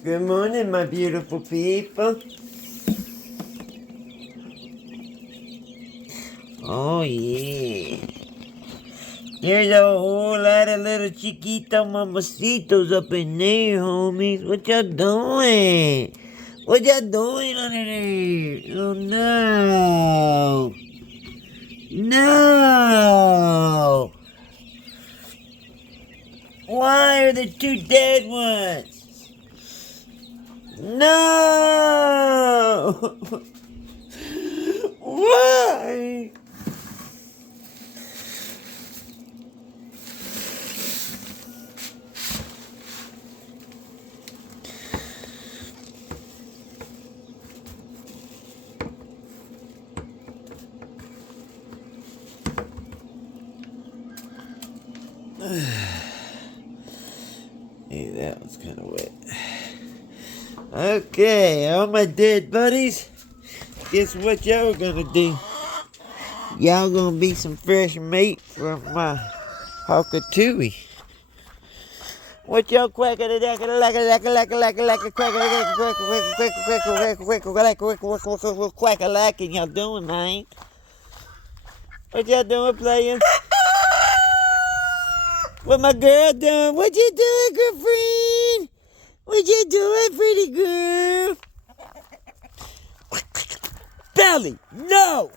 Good morning, my beautiful people. Oh, yeah. There's a whole lot of little chiquito mamacitos up in there, homies. What y'all doing? What y'all doing under there? Oh, no. No. Why are there two dead ones? No. Why? Hey, that was kind of wet. Okay, all my dead buddies, guess what y'all gonna do? Y'all gonna be some fresh meat from my Hawkatooie. What y'all quack a dack a lack a lack a lack a lack a lack a quack a lack quack a lack and y'all doing, man? What y'all doing, playing? What my girl doing? What you doing, girlfriend? What you doing, pretty girl? Belly, no!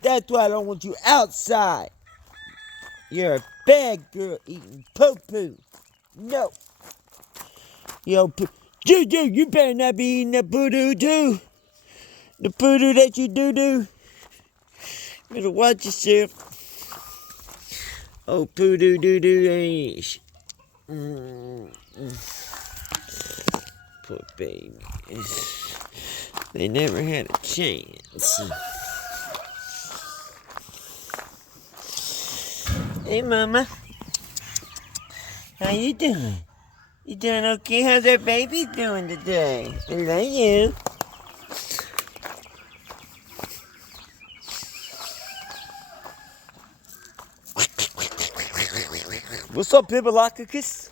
That's why I don't want you outside. You're a bad girl eating poo-poo. No. Yo, Juju, you better not be eating that poo-doo too. The poo-doo that you do. Better watch yourself. Oh, poo-doo doo-doo ass. Poor baby. They never had a chance. Hey, Mama. How you doing? You doing okay? How's our baby doing today? I love you. What's up, Pibbalockus?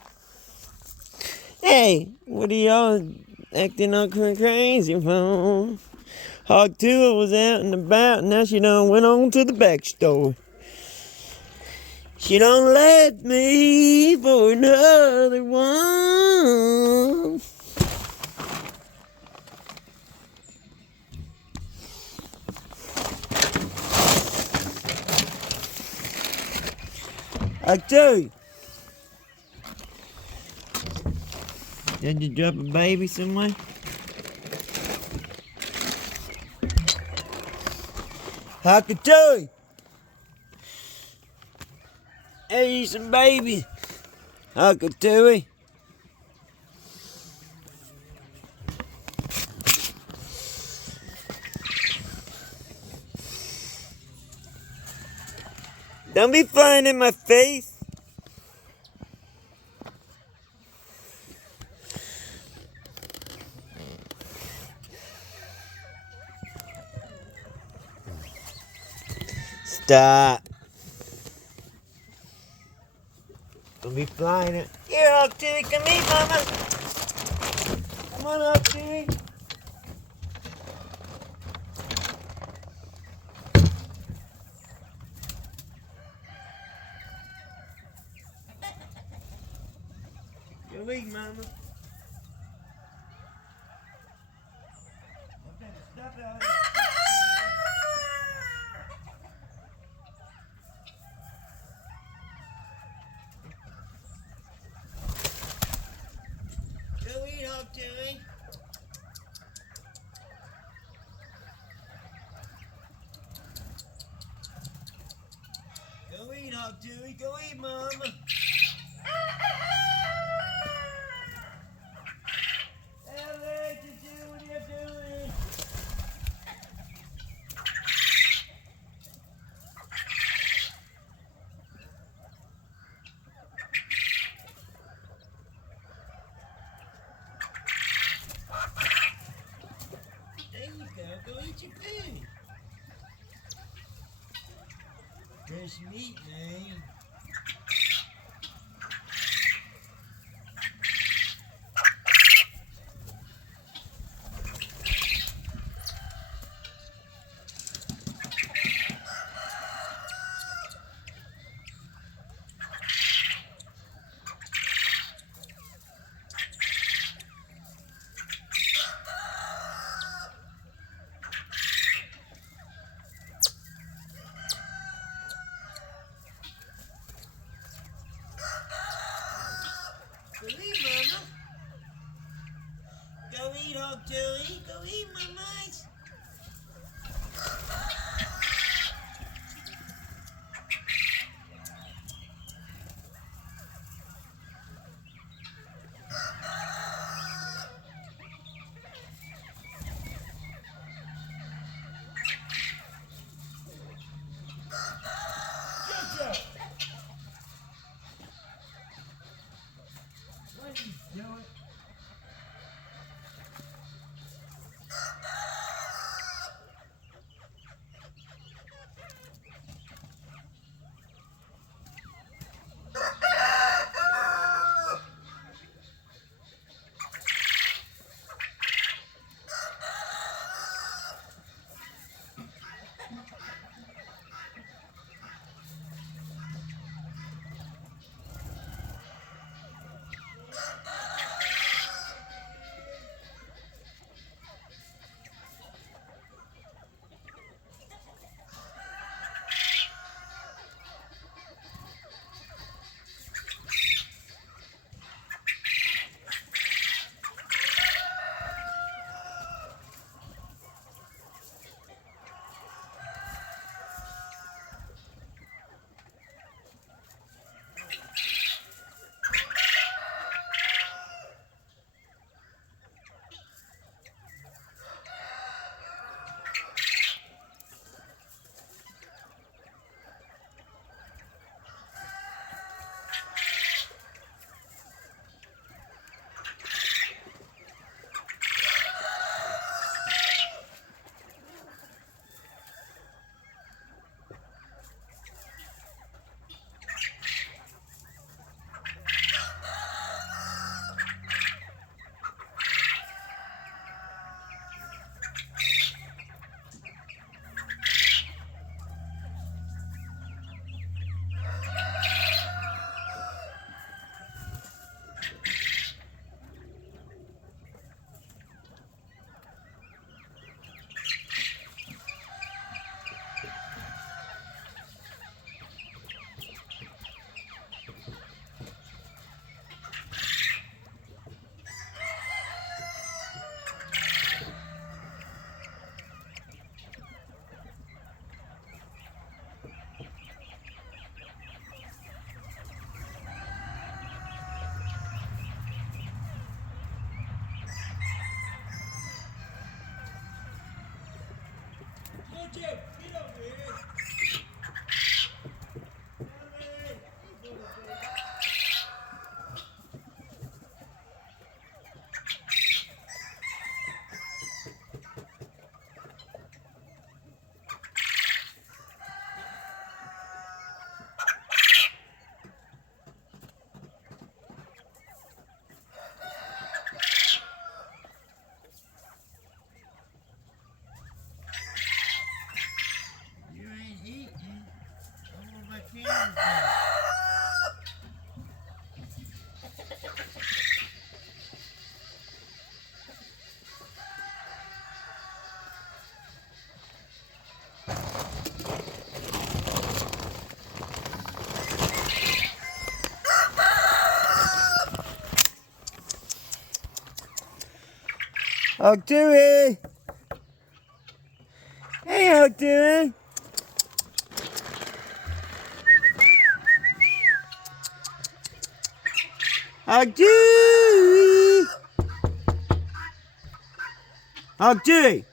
Hey, what are y'all acting all crazy for? Hog 2 was out and about, and now she done went on to the back store. She done left me for another one. Hog 2. Did you drop a baby somewhere? Hakatui! Hey, some babies. Hakatui. Don't be flying in my face. Stop. Don't be flying it. Here, Hawk Chewy, come here, Mama. Come on, Hawk Chewy. Go eat, Mama. Stop out. Go eat, Hawk Chewy. Go eat, Hawk Chewy. Go eat, Mama. Alex, what are you doing? There you go. Go eat your food. Fresh meat, man. eat, Hog Dewey. Go eat, mamas. What are you doing? Get over here. You ain't eating. I want my fingers back. Hog Dewey! Hey, Hog Dewey! Hog Dewey! Hog Dewey!